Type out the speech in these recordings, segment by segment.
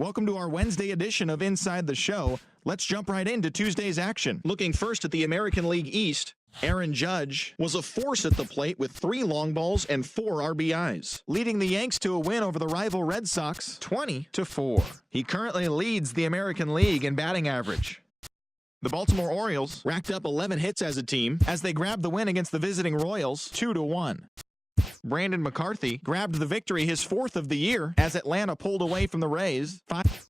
Welcome to our Wednesday edition of Inside the Show. Let's jump right into Tuesday's action. Looking first at the American League East, Aaron Judge was a force at the plate with 3 long balls and 4 RBIs, leading the Yanks to a win over the rival Red Sox 20-4. He currently leads the American League in batting average. The Baltimore Orioles racked up 11 hits as a team as they grabbed the win against the visiting Royals 2-1. Brandon McCarthy grabbed the victory, his 4th of the year, as Atlanta pulled away from the Rays 5.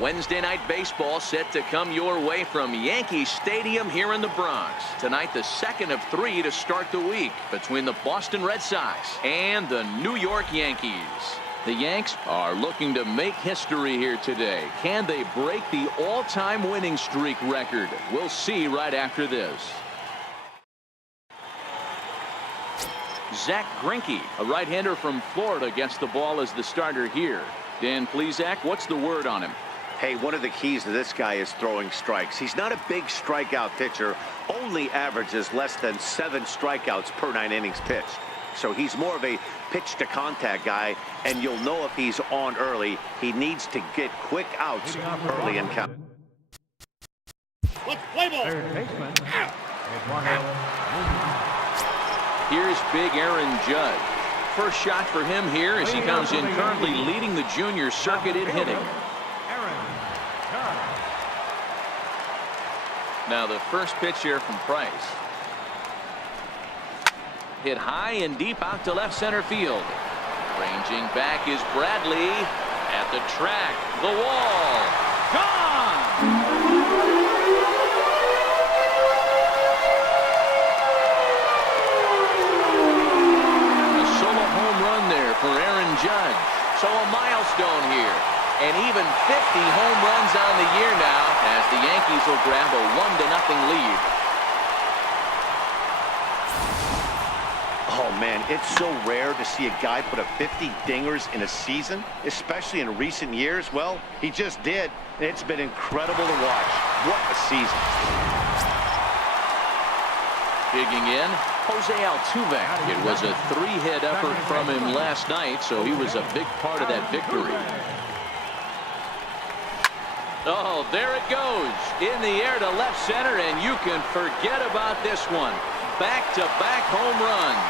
Wednesday night baseball set to come your way from Yankee Stadium here in the Bronx. Tonight, the second of 3 to start the week between the Boston Red Sox and the New York Yankees. The Yanks are looking to make history here today. Can they break the all-time winning streak record? We'll see right after this. Zach Greinke, a right-hander from Florida, gets the ball as the starter here. Dan Plesac, what's the word on him? Hey, one of the keys to this guy is throwing strikes. He's not a big strikeout pitcher, only averages less than 7 strikeouts per 9 innings pitched. So he's more of a pitch to contact guy, and you'll know if he's on early. He needs to get quick outs early in count. Let's play ball. Here's big Aaron Judge. First shot for him here as he comes in currently leading the junior circuit in hitting. Now the first pitch here from Price. Hit high and deep out to left center field. Ranging back is Bradley at the track. The wall. Gone! A solo home run there for Aaron Judge. So a milestone here. And even 50 home runs on the year now as the Yankees will grab a 1-0 lead. Oh, man, it's so rare to see a guy put up 50 dingers in a season, especially in recent years. Well, he just did. It's been incredible to watch. What a season. Digging in, Jose Altuve. It was a 3-hit effort from him last night, so he was a big part of that victory. Oh, there it goes. In the air to left center, and you can forget about this one. Back-to-back home runs.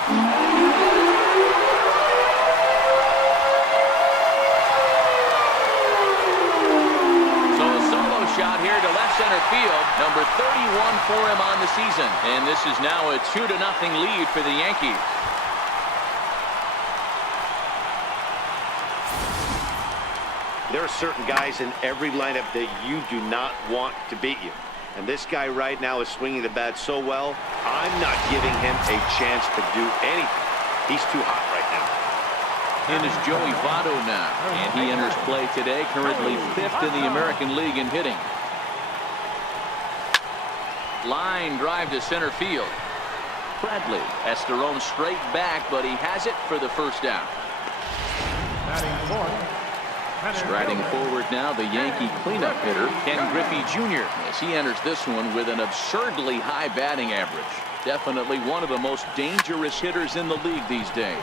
So a solo shot here to left center field. Number 31 for him on the season. And this is now a 2-0 lead for the Yankees. There are certain guys in every lineup that you do not want to beat you. And this guy right now is swinging the bat so well, I'm not giving him a chance to do anything. He's too hot right now. In is Joey Votto now. And he enters play today, currently 5th in the American League in hitting. Line drive to center field. Bradley has to roam straight back, but he has it for the first out. Striding forward now, the Yankee cleanup hitter, Ken Griffey Jr., as he enters this one with an absurdly high batting average. Definitely one of the most dangerous hitters in the league these days.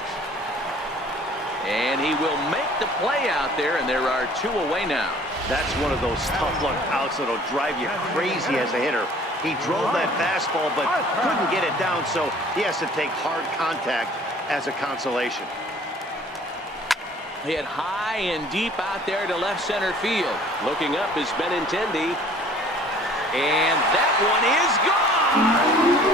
And he will make the play out there, and there are 2 away now. That's one of those tough-luck outs that'll drive you crazy as a hitter. He drove that fastball, but couldn't get it down, so he has to take hard contact as a consolation. Hit high and deep out there to left center field. Looking up is Benintendi. And that one is gone!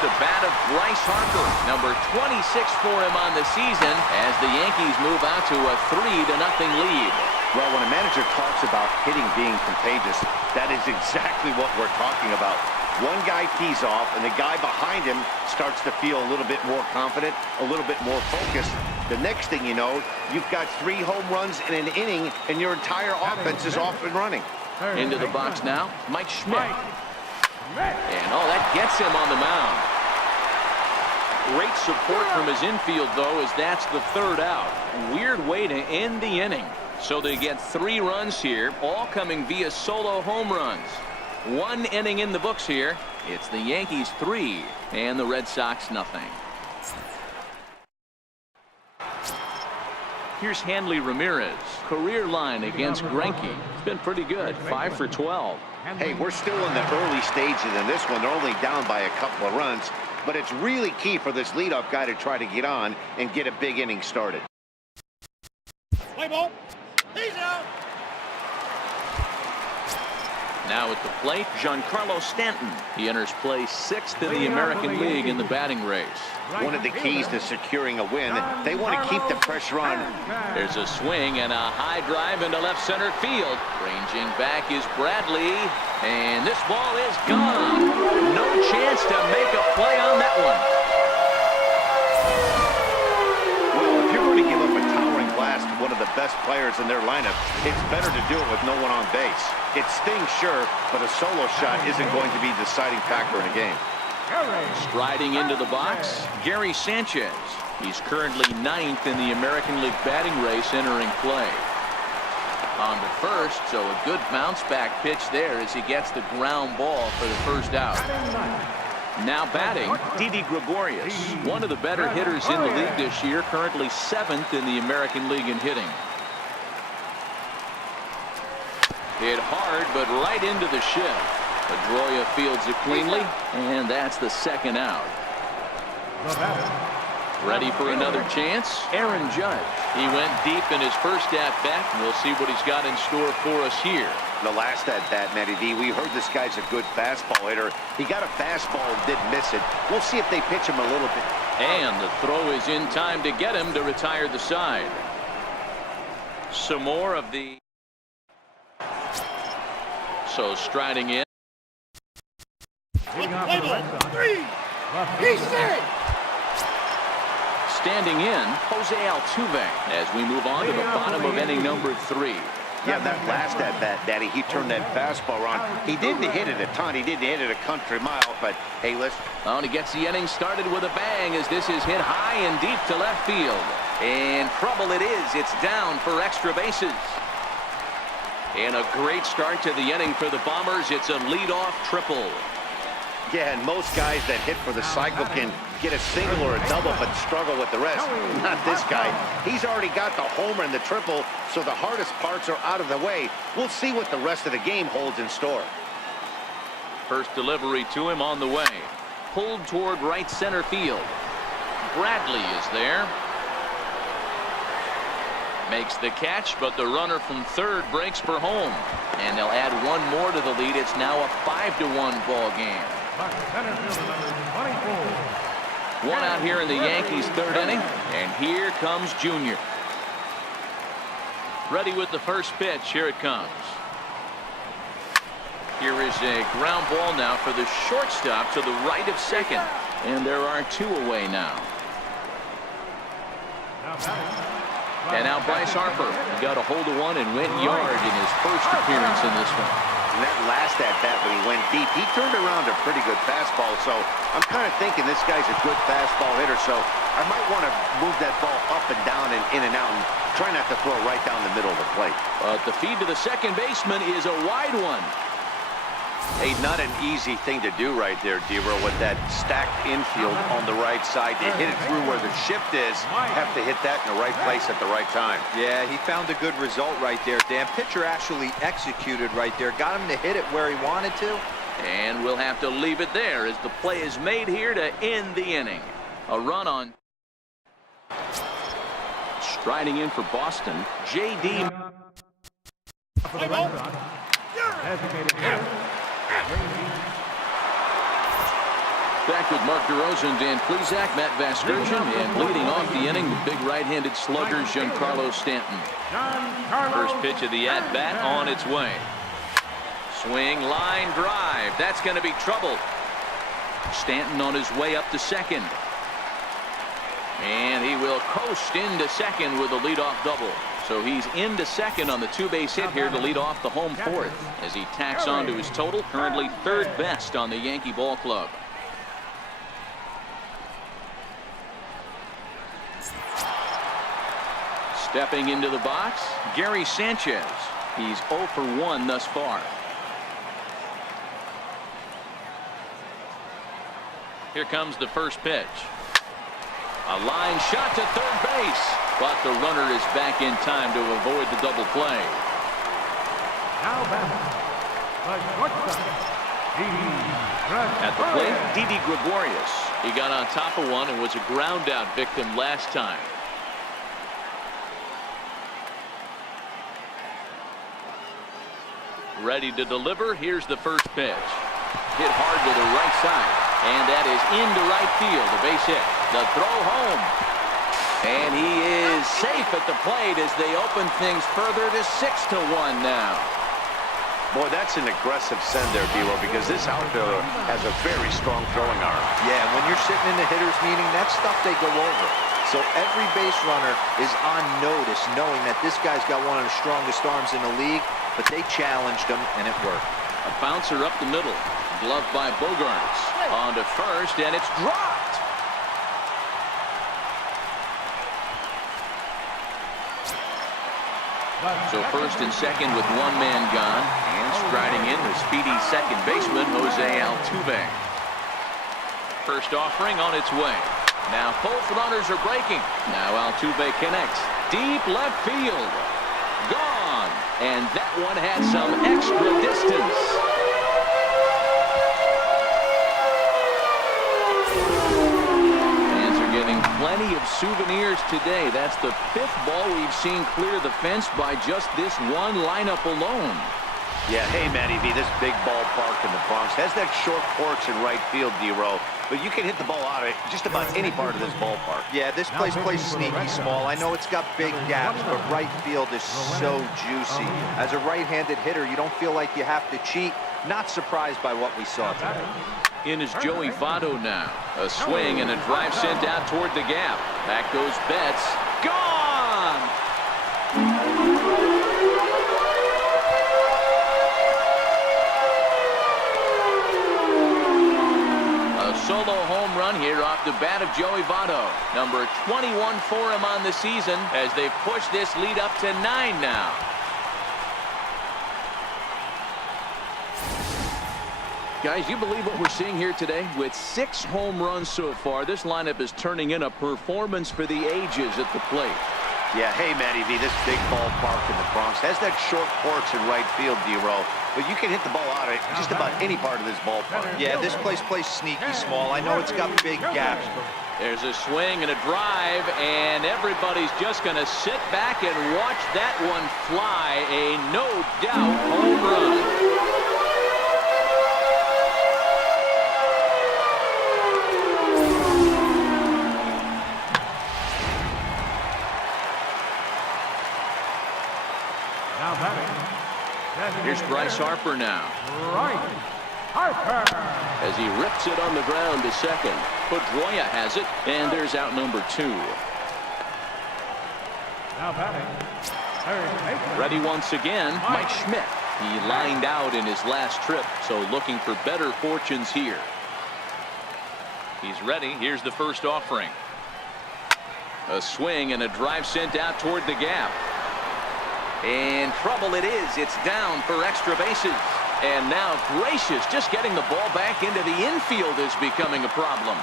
The bat of Bryce Harper, number 26 for him on the season, as the Yankees move out to a 3-0 lead. Well, when a manager talks about hitting being contagious, that is exactly what we're talking about. One guy tees off, and the guy behind him starts to feel a little bit more confident, a little bit more focused. The next thing you know, you've got 3 home runs in an inning, and your entire offense is off and running. Into the box now, Mike Schmidt. And that gets him on the mound. Great support from his infield, though, as that's the 3rd out. Weird way to end the inning. So they get 3 runs here, all coming via solo home runs. 1 inning in the books here. It's the Yankees 3 and the Red Sox nothing. Here's Hanley Ramirez. Career line against Greinke. It's been pretty good, 5 for 12. Hey, we're still in the early stages in this one. They're only down by a couple of runs, but it's really key for this leadoff guy to try to get on and get a big inning started. Play ball. He's out. Now at the plate, Giancarlo Stanton. He enters play 6th in the American League in the batting race. One of the keys to securing a win, they want to keep the pressure on. There's a swing and a high drive into left center field. Ranging back is Bradley, and this ball is gone. No chance to make a play on that one. Well, if you're going to give up a towering blast to one of the best players in their lineup, it's better to do it with no one on base. It stings, sure, but a solo shot isn't going to be the deciding factor in a game. Striding into the box, Gary Sanchez. He's currently 9th in the American League batting race entering play. On to first, so a good bounce back pitch there as he gets the ground ball for the 1st out. Now batting, Didi Gregorius, one of the better hitters in the league this year, currently 7th in the American League in hitting. Hit hard, but right into the shift. Pedroia fields it cleanly, and that's the 2nd out. Ready for another chance? Aaron Judge. He went deep in his first at-bat, and we'll see what he's got in store for us here. The last at-bat, Matty D, we heard this guy's a good fastball hitter. He got a fastball and didn't miss it. We'll see if they pitch him a little bit. And the throw is in time to get him to retire the side. Some more of the... So striding in. Play ball. 3. He's safe. Standing in, Jose Altuve, as we move on to the bottom of inning number 3. Yeah, that last at-bat, Daddy, he turned that fastball on. He didn't hit it a ton. He didn't hit it a country mile, but hey, listen. And he gets the inning started with a bang as this is hit high and deep to left field. And trouble it is. It's down for extra bases. And a great start to the inning for the Bombers. It's a leadoff triple. Yeah, and most guys that hit for the cycle can get a single or a double but struggle with the rest. Not this guy. He's already got the homer and the triple, so the hardest parts are out of the way. We'll see what the rest of the game holds in store. First delivery to him on the way. Pulled toward right center field. Bradley is there. Makes the catch, but the runner from 3rd breaks for home. And they'll add 1 more to the lead. It's now a 5-1 ball game. 1 out here in the Yankees' 3rd inning, and here comes Junior. Ready with the first pitch. Here it comes. Here is a ground ball now for the shortstop to the right of 2nd, and there are 2 away now. And now Bryce Harper got a hold of one and went yard in his first appearance in this one. And that last at-bat when he went deep, he turned around a pretty good fastball. So I'm kind of thinking this guy's a good fastball hitter. So I might want to move that ball up and down and in and out and try not to throw right down the middle of the plate. But the feed to the second baseman is a wide one. Hey, not an easy thing to do right there, D-Row, with that stacked infield on the right side. To hit it through where the shift is, have to hit that in the right place at the right time. Yeah, he found a good result right there, Dan. Pitcher actually executed right there. Got him to hit it where he wanted to. And we'll have to leave it there as the play is made here to end the inning. A run on. Striding in for Boston, J.D. Back with Mark DeRosa and Dan Plesac, Matt Vasgersian, and leading off the inning, the big right-handed slugger, Giancarlo Stanton. First pitch of the at-bat on its way. Swing, line, drive. That's going to be trouble. Stanton on his way up to second. And he will coast into second with a leadoff double. So he's into second on the two-base hit here to lead off the home fourth as he tacks on to his total, currently third best on the Yankee ball club. Stepping into the box, Gary Sanchez. He's 0 for 1 thus far. Here comes the first pitch. A line shot to third base, but the runner is back in time to avoid the double play. At the plate, Didi Gregorius. He got on top of one and was a ground out victim last time. Ready to deliver. Here's the first pitch. Hit hard to the right side, and that is into right field. A base hit. The throw home, and he is safe at the plate as they open things further to 6-1 now. Boy, that's an aggressive send there, D-Row, because this outfielder has a very strong throwing arm. Yeah, and when you're sitting in the hitter's meeting, that's stuff they go over. So every base runner is on notice, knowing that this guy's got one of the strongest arms in the league, but they challenged him, and it worked. A bouncer up the middle. Gloved by Bogarts. On to first, and it's dropped. So first and second with one man gone. And striding in the speedy second baseman, Jose Altuve. First offering on its way. Now both runners are breaking. Now Altuve connects. Deep left field. Gone. And that one had some extra distance. Plenty of souvenirs today. That's the 5th ball we've seen clear the fence by just this one lineup alone. Yeah, hey, Matty V, this big ballpark in the Bronx has that short porch in right field, D-Row, but you can hit the ball out of just about any part of this ballpark. Yeah, this place plays sneaky small. I know it's got big gaps, but right field is so juicy. As a right-handed hitter, you don't feel like you have to cheat. Not surprised by what we saw today. In is Joey Votto now. A swing and a drive sent out toward the gap. Back goes Betts. Gone! A solo home run here off the bat of Joey Votto. Number 21 for him on the season as they push this lead up to 9 now. Guys, you believe what we're seeing here today? With 6 home runs so far, this lineup is turning in a performance for the ages at the plate. Yeah, hey, Matty V, this big ballpark in the Bronx has that short porch in right field, D-Row, but you can hit the ball out of just about any part of this ballpark. Yeah, this place plays sneaky small. I know it's got big gaps. There's a swing and a drive, and everybody's just going to sit back and watch that one fly. A no-doubt home run. Here's Bryce Harper now. As he rips it on the ground to second. Pedroia has it, and there's out number 2. Ready once again, Mike Schmidt. He lined out in his last trip, so looking for better fortunes here. He's ready. Here's the first offering. A swing and a drive sent out toward the gap. And trouble it is. It's down for extra bases. And now gracious, just getting the ball back into the infield is becoming a problem.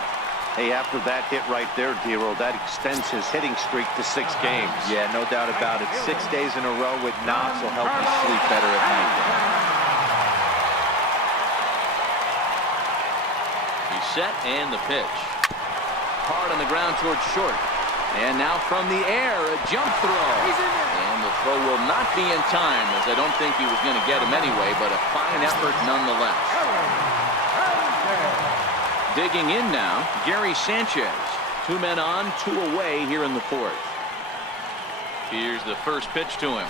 Hey, after that hit right there, Dero, that extends his hitting streak to 6 games. Yeah, no doubt about it. 6 days in a row with knocks will help you sleep better at night. He's set and the pitch. Hard on the ground towards short. And now from the air, a jump throw. And the throw will not be in time, as I don't think he was going to get him anyway, but a fine effort nonetheless. Digging in now, Gary Sanchez. 2 men on, 2 away here in the 4th. Here's the first pitch to him.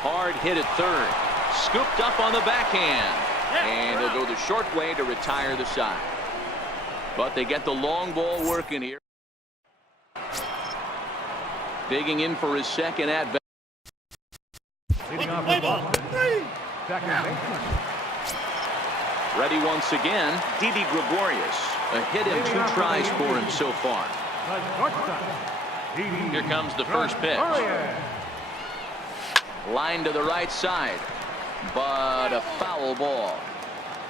Hard hit at third. Scooped up on the backhand. And he'll go the short way to retire the side. But they get the long ball working here. Digging in for his second at bat. Leading off for Boston, second baseman. Ready once again, Didi Gregorius. A hit and 2 tries for him so far. Here comes the first pitch. Line to the right side, but a foul ball.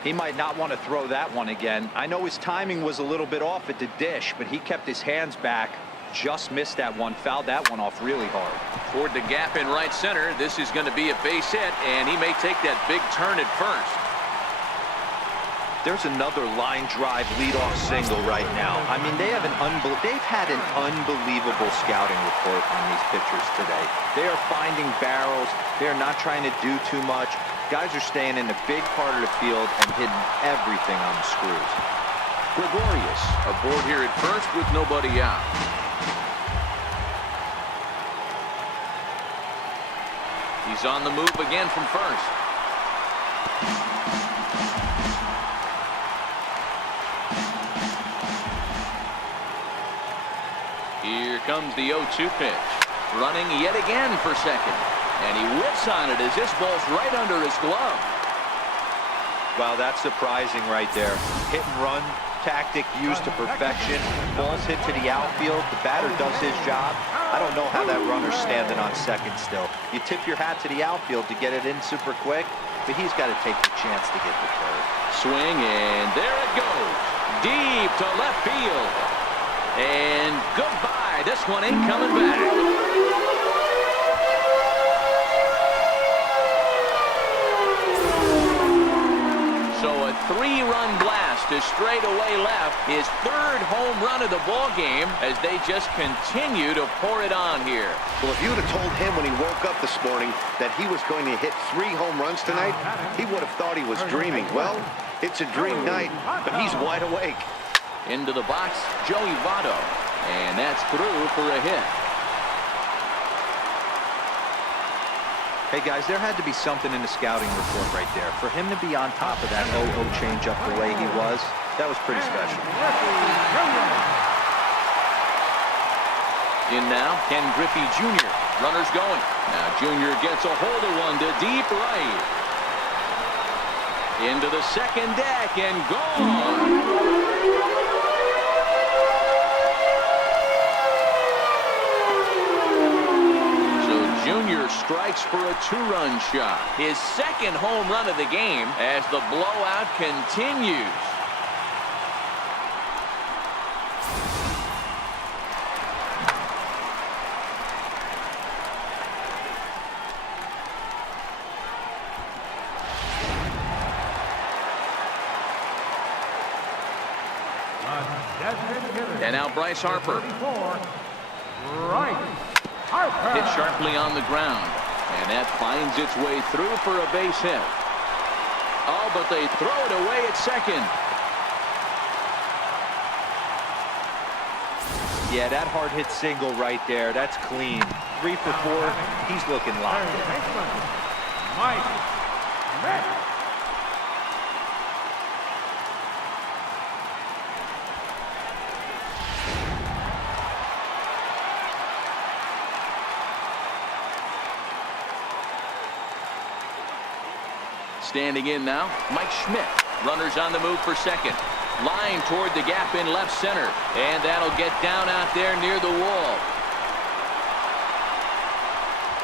He might not want to throw that one again. I know his timing was a little bit off at the dish, but he kept his hands back. Just missed that one, fouled that one off really hard. Toward the gap in right center, this is going to be a base hit, and he may take that big turn at first. There's another line drive leadoff single right now. I mean, they've had an unbelievable scouting report on these pitchers today. They are finding barrels. They are not trying to do too much. Guys are staying in the big part of the field and hitting everything on the screws. Gregorius aboard here at first with nobody out. He's on the move again from first. Here comes the 0-2 pitch. Running yet again for second. And he whips on it as this ball's right under his glove. Wow, that's surprising right there. Hit and run tactic used to perfection. Ball's hit to the outfield. The batter does his job. I don't know how that runner's standing on second still. You tip your hat to the outfield to get it in super quick, but he's got to take the chance to get the third. Swing, and there it goes. Deep to left field. And goodbye. This one ain't coming back. So a 3-run blast to straightaway left. His 3rd home run of the ball game as they just continue to pour it on here. Well, if you'd have told him when he woke up this morning that he was going to hit 3 home runs tonight, he would have thought he was dreaming. Well, it's a dream night, but he's wide awake. Into the box, Joey Votto. And that's through for a hit. Hey, guys, there had to be something in the scouting report right there. For him to be on top of that 0-0 changeup the way he was, that was pretty special. In now, Ken Griffey Jr. Runners going. Now Jr. gets a hold of one to deep right. Into the second deck and gone. Jr. strikes for a 2-run shot. His 2nd home run of the game as the blowout continues. And now Bryce Harper. Hit sharply on the ground. And that finds its way through for a base hit. Oh, but they throw it away at second. Yeah, that hard hit single right there. That's clean. 3 for 4. He's looking locked in. Standing in now, Mike Schmidt. Runners on the move for second. Line toward the gap in left center. And that'll get down out there near the wall.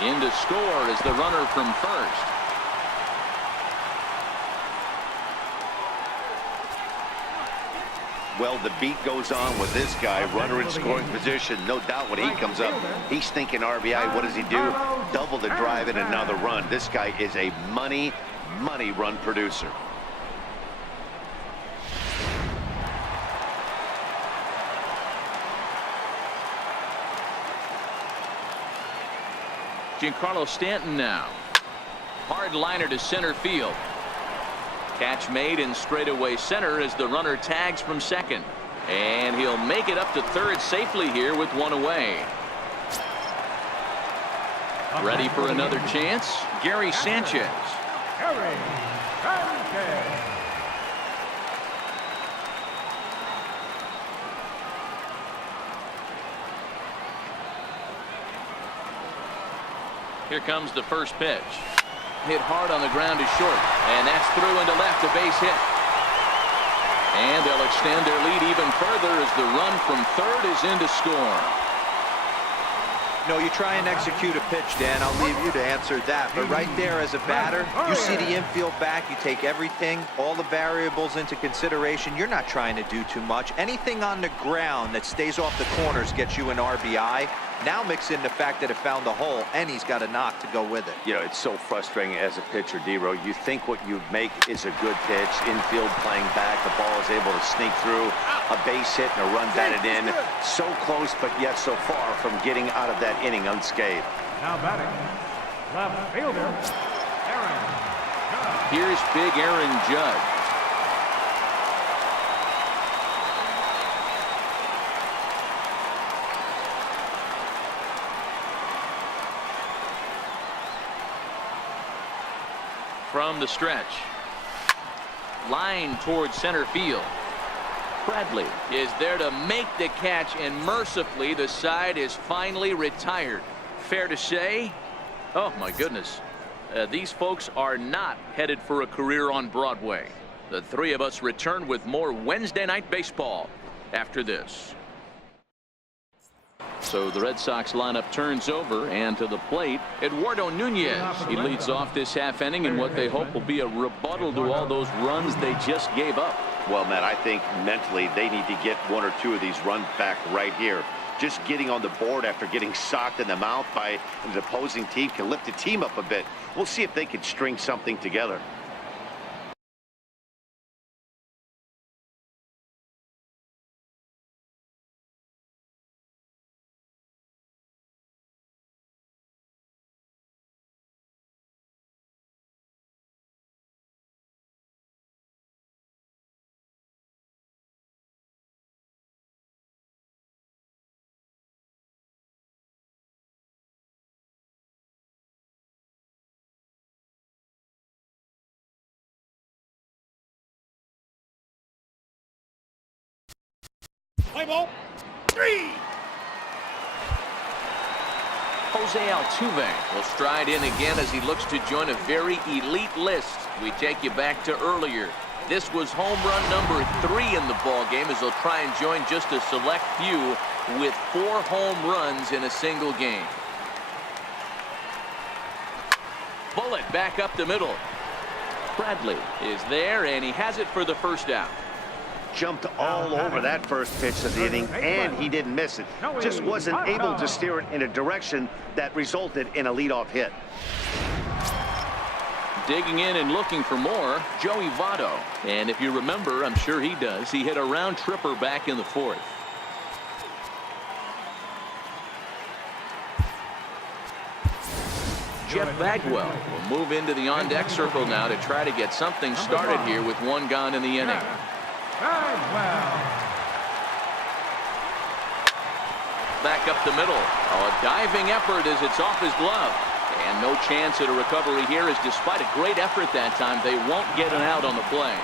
In to score is the runner from first. Well, the beat goes on with this guy, runner in scoring position. No doubt when he comes up, he's thinking RBI. What does he do? Double the drive and another run. This guy is a money run producer. Giancarlo Stanton now. Hard liner to center field. Catch made in straightaway center as the runner tags from second. And he'll make it up to third safely here with one away. Ready for another chance? Gary Sanchez. Here comes the first pitch. Hit hard on the ground to short, and that's through into left, a base hit. And they'll extend their lead even further as the run from third is in to score. No, you try and execute a pitch, Dan. I'll leave you to answer that. But right there as a batter, you see the infield back. You take everything, all the variables into consideration. You're not trying to do too much. Anything on the ground that stays off the corners gets you an RBI. Now mix in the fact that it found the hole, and he's got a knock to go with it. You know, it's so frustrating as a pitcher, D-Row. You think what you make is a good pitch. Infield playing back. The ball is able to sneak through. A base hit and a run batted in. So close, but yet so far from getting out of that inning unscathed. Now batting, left fielder, Aaron Judge. Here's big Aaron Judge. From the stretch. Line towards center field. Bradley is there to make the catch, and mercifully the side is finally retired. Fair to say? Oh my goodness. These folks are not headed for a career on Broadway. The three of us return with more Wednesday Night Baseball after this. So the Red Sox lineup turns over, and to the plate, Eduardo Nunez. He leads off this half inning in what they hope will be a rebuttal to all those runs they just gave up. Well, Matt, I think mentally they need to get one or two of these runs back right here. Just getting on the board after getting socked in the mouth by the opposing team can lift the team up a bit. We'll see if they can string something together. Play ball. 3. Jose Altuve will stride in again as he looks to join a very elite list. We take you back to earlier. This was home run number 3 in the ball game as they'll try and join just a select few with 4 home runs in a single game. Bullet back up the middle. Bradley is there, and he has it for the first out. Jumped all over that first pitch of the inning, and he didn't miss it. Just wasn't able to steer it in a direction that resulted in a leadoff hit. Digging in and looking for more, Joey Votto. And if you remember, I'm sure he does, he hit a round tripper back in the 4th. Jeff Bagwell will move into the on-deck circle now to try to get something started here with 1 gone in the inning. Back up the middle. A diving effort as it's off his glove. And no chance at a recovery here, as despite a great effort that time, they won't get an out on the play.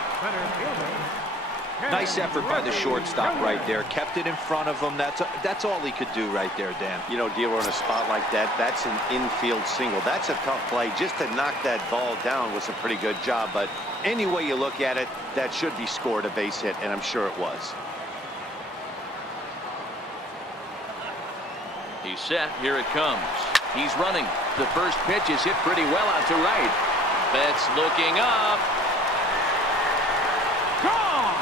Nice effort by the shortstop right there. Kept it in front of him. That's all he could do right there, Dan. You know, dealer in a spot like that, that's an infield single. That's a tough play. Just to knock that ball down was a pretty good job. But any way you look at it, that should be scored a base hit, and I'm sure it was. He's set. Here it comes. He's running. The first pitch is hit pretty well out to right. Betts looking up. Gone!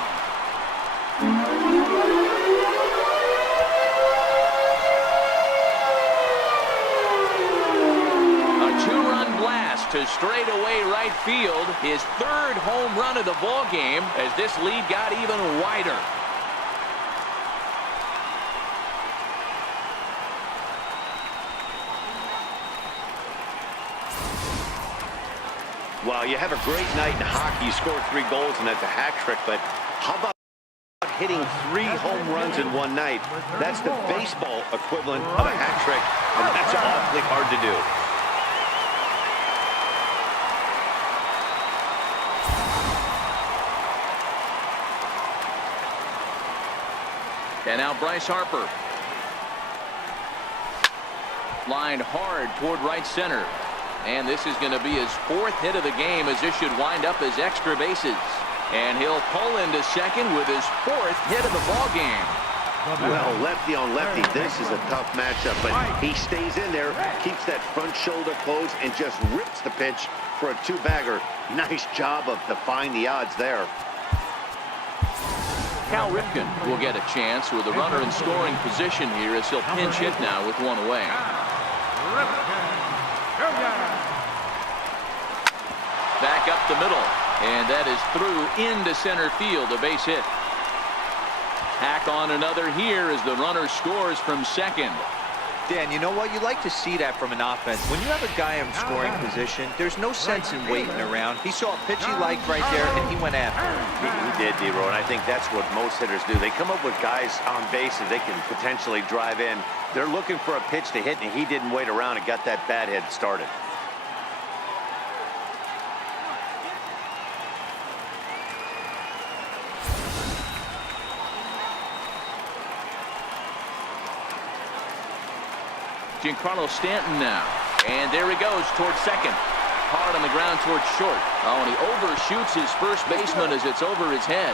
To straightaway right field, his third home run of the ball game as this lead got even wider. Well, you have a great night in hockey. You score 3 goals, and that's a hat trick. But how about hitting 3 home runs in one night? That's the baseball equivalent of a hat trick, and that's awfully hard to do. And now Bryce Harper. Lined hard toward right center. And this is going to be his 4th hit of the game, as this should wind up as extra bases. And he'll pull into second with his 4th hit of the ball game. Well, lefty on lefty, this is a tough matchup, but he stays in there, keeps that front shoulder closed, and just rips the pitch for a 2-bagger. Nice job of defying the odds there. Cal Ripken will get a chance with a runner in scoring position here as he'll pinch hit now with 1 away. Back up the middle, and that is through into center field, a base hit. Hack on another here as the runner scores from second. Dan, you know what? You like to see that from an offense. When you have a guy in scoring position, there's no sense in waiting around. He saw a pitch he liked right there, and he went after it. He did, D-Row, and I think that's what most hitters do. They come up with guys on base that they can potentially drive in. They're looking for a pitch to hit, and he didn't wait around and got that bat hit started. Giancarlo Stanton now. And there he goes towards second. Hard on the ground towards short. Oh, and he overshoots his first baseman as it's over his head.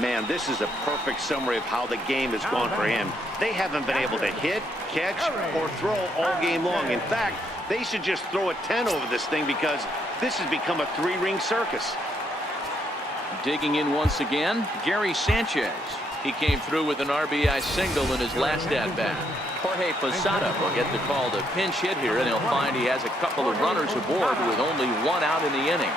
Man, this is a perfect summary of how the game has gone for him. They haven't been able to hit, catch, or throw all game long. In fact, they should just throw a 10 over this thing because this has become a 3-ring circus. Digging in once again, Gary Sanchez. He came through with an RBI single in his last at-bat. Jorge Posada will get the call to pinch hit here, and he'll find he has a couple of runners aboard with only 1 out in the inning.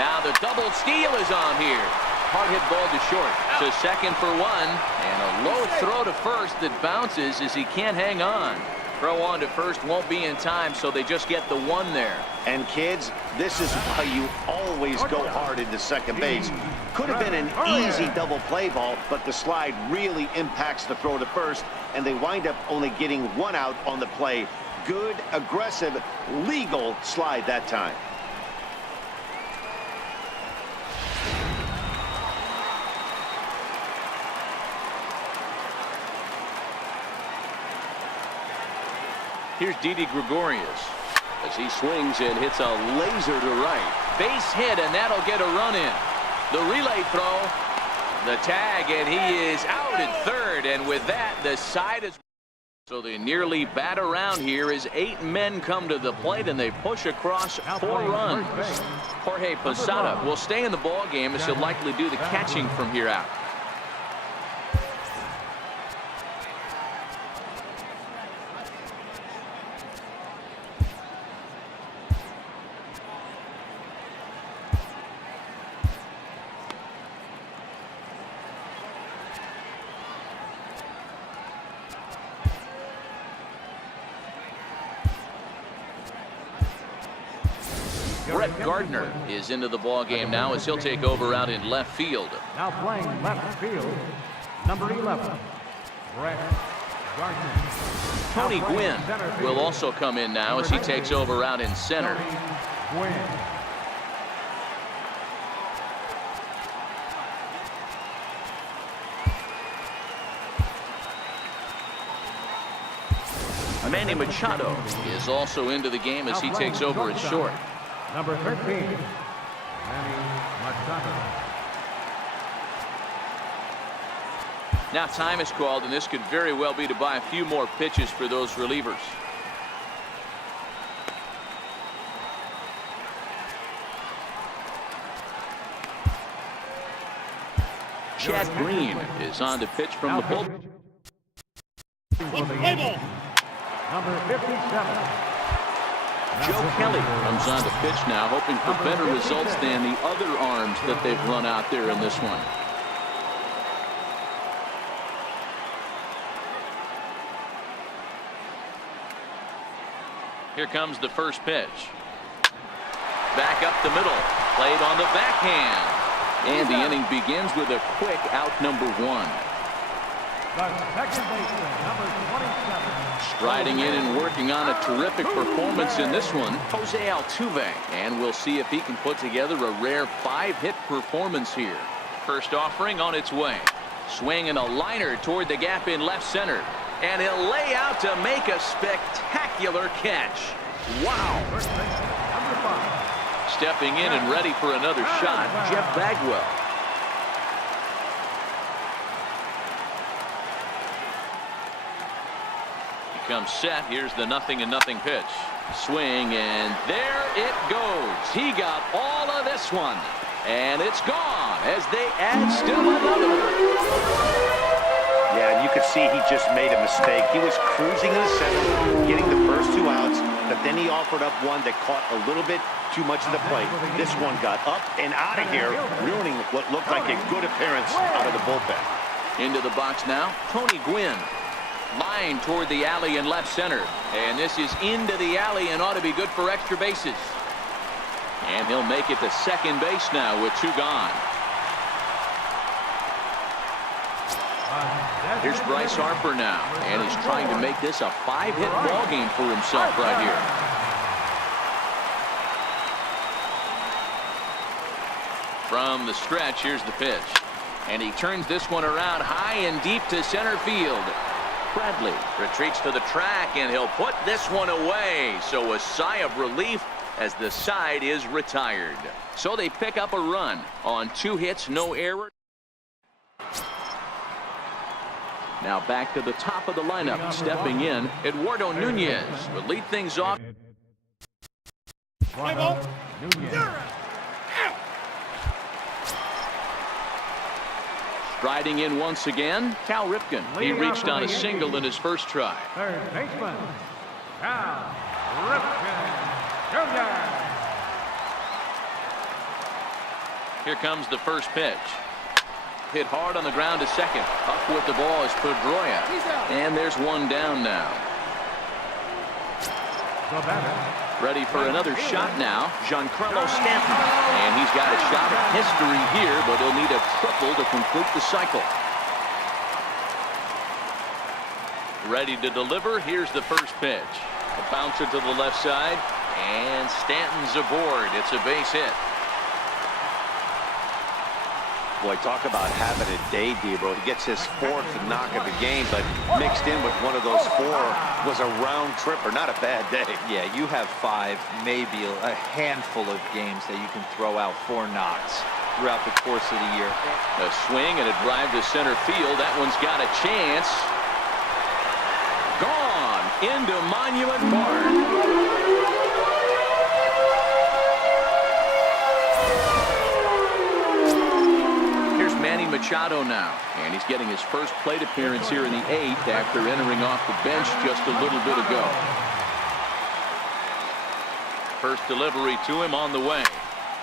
Now the double steal is on here. Hard hit ball to short. To second for 1, and a low throw to first that bounces as he can't hang on. Throw on to first won't be in time, so they just get the 1 there. And kids, this is why you always go hard into second base. Could have been an easy double play ball, but the slide really impacts the throw to first, and they wind up only getting 1 out on the play. Good, aggressive, legal slide that time. Here's Didi Gregorius as he swings and hits a laser to right. Base hit, and that'll get a run in. The relay throw, the tag, and he is out at third. And with that, the side is... So they nearly bat around here as 8 men come to the plate, and they push across 4 runs. Jorge Posada will stay in the ball game as he'll likely do the catching from here out. Brett Gardner is into the ball game now as he'll take over out in left field. Now playing left field, number 11, Brett Gardner. Tony Gwynn will also come in now as he takes over out in center. Gwynn. Manny Machado is also into the game as he takes over at short. Number 13, Manny Machado. Now time is called, and this could very well be to buy a few more pitches for those relievers. Chad Green is on to pitch from the bullpen. Number 57. Joe Kelly comes on to pitch now, hoping for better results than the other arms that they've run out there in this one. Here comes the first pitch. Back up the middle. Played on the backhand. And the inning begins with a quick out number 1. The second baseman, number 27. Striding in and working on a terrific performance in this one, Jose Altuve. And we'll see if he can put together a rare 5-hit performance here. First offering on its way. Swinging a liner toward the gap in left center. And he'll lay out to make a spectacular catch. Wow. First baseman, number 5. Stepping in and ready for another shot, Jeff Bagwell. He comes set. Here's the 0-0 pitch. Swing, and there it goes. He got all of this one. And it's gone as they add still another. Yeah, and you could see he just made a mistake. He was cruising in the center, getting the first 2 outs, but then he offered up one that caught a little bit too much of the plate. This one got up and out of here, ruining what looked like a good appearance out of the bullpen. Into the box now, Tony Gwynn. Line toward the alley in left center. And this is into the alley and ought to be good for extra bases. And he'll make it to second base now with 2 gone. Here's Bryce Harper now, and he's trying to make this a 5-hit ball game for himself right here. From the stretch, here's the pitch. And he turns this one around high and deep to center field. Bradley retreats to the track, and he'll put this one away. So a sigh of relief as the side is retired. So they pick up a run on 2 hits, no error. Now back to the top of the lineup, stepping in, Eduardo Nunez will lead things off. Striding in once again, Cal Ripken. He reached on a single in his first try. Third baseman, Cal Ripken Jr. Here comes the first pitch. Hit hard on the ground to second. Up with the ball is Pedroia. And there's one down now. Ready for another shot now, Giancarlo Stanton. And he's got a shot at history here, but he'll need a triple to complete the cycle. Ready to deliver. Here's the first pitch. A bouncer to the left side. And Stanton's aboard. It's a base hit. Boy, talk about having a day, Debro. He gets his 4th knock of the game, but mixed in with one of those 4 was a round tripper. Not a bad day. Yeah, you have 5, maybe a handful of games that you can throw out 4 knocks throughout the course of the year. A swing and a drive to center field. That one's got a chance. Gone into Monument Park. Machado now, and he's getting his first plate appearance here in the 8th after entering off the bench just a little bit ago. First delivery to him on the way.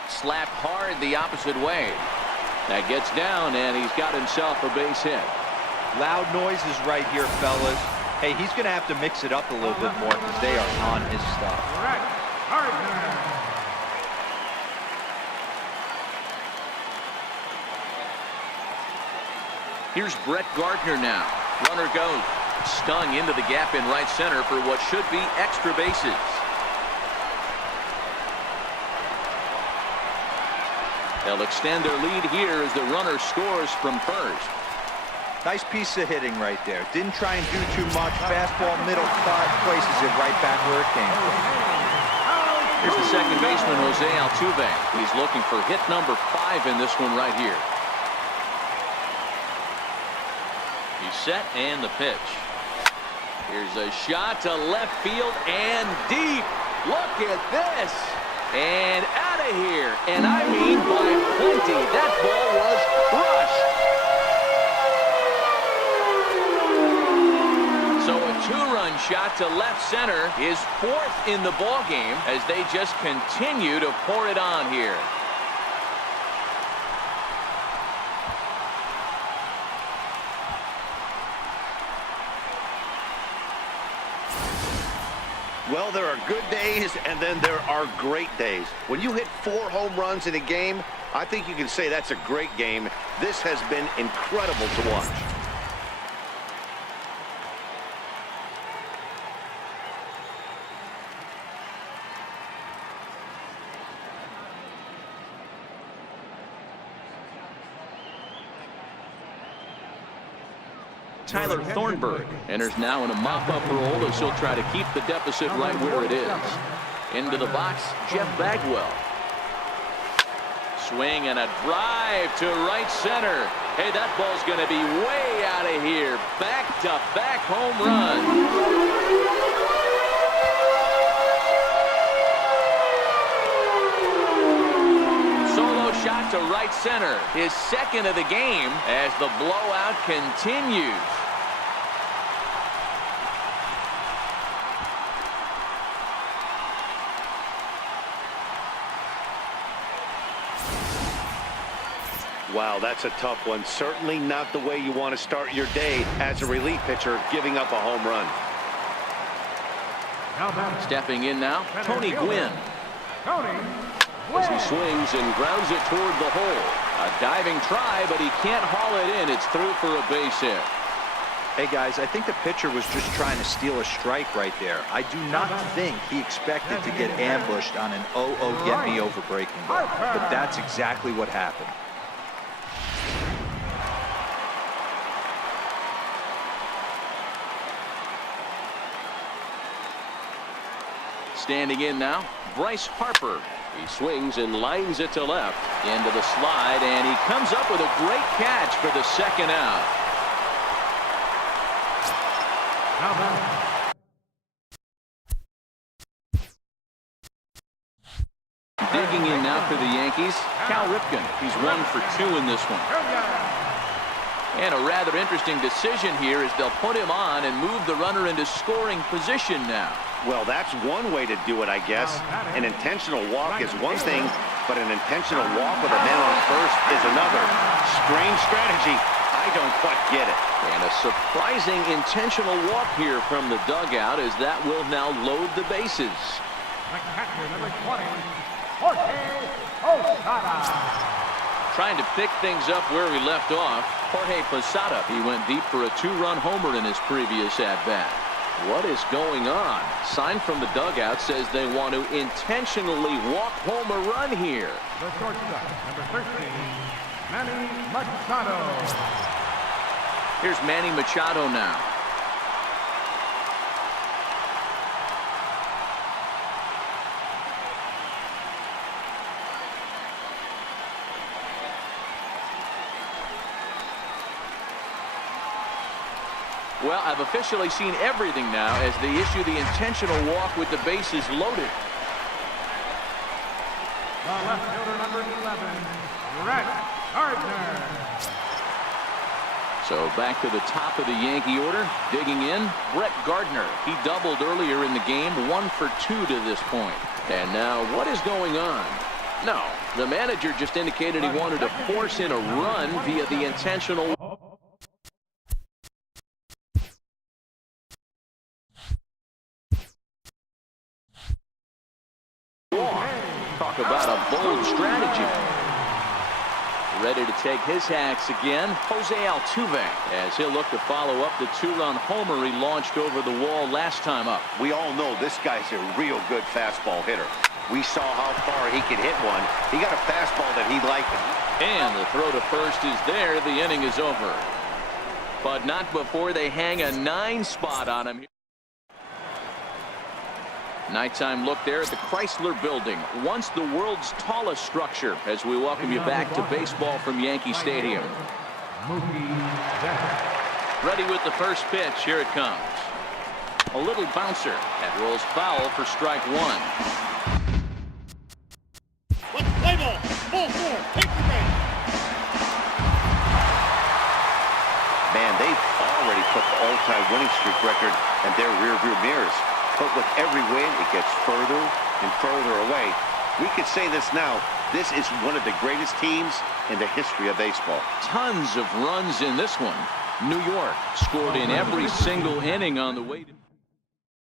Slapped hard the opposite way. That gets down, and he's got himself a base hit. Loud noises right here, fellas. Hey, he's going to have to mix it up a little bit more because they are on his stuff. Here's Brett Gardner now. Runner goes. Stung into the gap in right center for what should be extra bases. They'll extend their lead here as the runner scores from first. Nice piece of hitting right there. Didn't try and do too much. Fastball middle cut, places it right back where it came from. Here's the second baseman, Jose Altuve. He's looking for hit number 5 in this one right here. He's set, and the pitch. Here's a shot to left field and deep. Look at this. And out of here. And I mean by plenty. That ball was crushed. shot to left center is fourth in the ballgame as they just continue to pour it on here. Well, there are good days, and then there are great days. When you hit 4 home runs in a game, I think you can say that's a great game. This has been incredible to watch. Tyler Thornburg enters now in a mop-up role as he'll try to keep the deficit right where it is. Into the box, Jeff Bagwell. Swing and a drive to right center. Hey, that ball's going to be way out of here. Back-to-back home run. Shot to right center, his second of the game as the blowout continues. Wow, that's a tough one. Certainly not the way you want to start your day as a relief pitcher, giving up a home run. Stepping in now, Tony Gwynn. As he swings and grounds it toward the hole. A diving try, but he can't haul it in. It's through for a base hit. Hey, guys, I think the pitcher was just trying to steal a strike right there. I do not think he expected to get ambushed on an get-me-over breaking ball. But that's exactly what happened. Standing in now, Bryce Harper. He swings and lines it to left into the slide, and he comes up with a great catch for the second out. Digging in now for the Yankees, Cal Ripken. He's 1 for 2 in this one. And a rather interesting decision here is they'll put him on and move the runner into scoring position now. Well, that's one way to do it, I guess. An intentional walk is one thing, but an intentional walk with a man on first is another. Strange strategy. I don't quite get it. And a surprising intentional walk here from the dugout as that will now load the bases. The catcher, number 20, Jorge Posada. Trying to pick things up where we left off, Jorge Posada. He went deep for a 2-run homer in his previous at-bat. What is going on? Sign from the dugout says they want to intentionally walk home a run here. The shortstop, number 13, Manny Machado. Here's Manny Machado now. Well, I've officially seen everything now as they issue the intentional walk with the bases loaded. The left fielder, number 11, Brett Gardner. So back to the top of the Yankee order. Digging in, Brett Gardner. He doubled earlier in the game, 1 for 2 to this point. And now what is going on? No, the manager just indicated he wanted to force in a run via the intentional. Talk about a bold strategy. Ready to take his hacks again, Jose Altuve, as he'll look to follow up the 2-run homer he launched over the wall last time up. We all know this guy's a real good fastball hitter. We saw how far he could hit one. He got a fastball that he liked. And the throw to first is there. The inning is over. But not before they hang a 9 spot on him. Nighttime look there at the Chrysler Building, once the world's tallest structure, as we welcome you back to baseball from Yankee Stadium. Ready with the first pitch. Here it comes. A little bouncer that rolls foul for strike 1. Play ball. Ball 4. Paper bag. Man, they they've already put the all-time winning streak record in their rearview mirrors. But with every win, it gets further and further away. We could say this now. This is one of the greatest teams in the history of baseball. Tons of runs in this one. New York scored in every single inning on the way to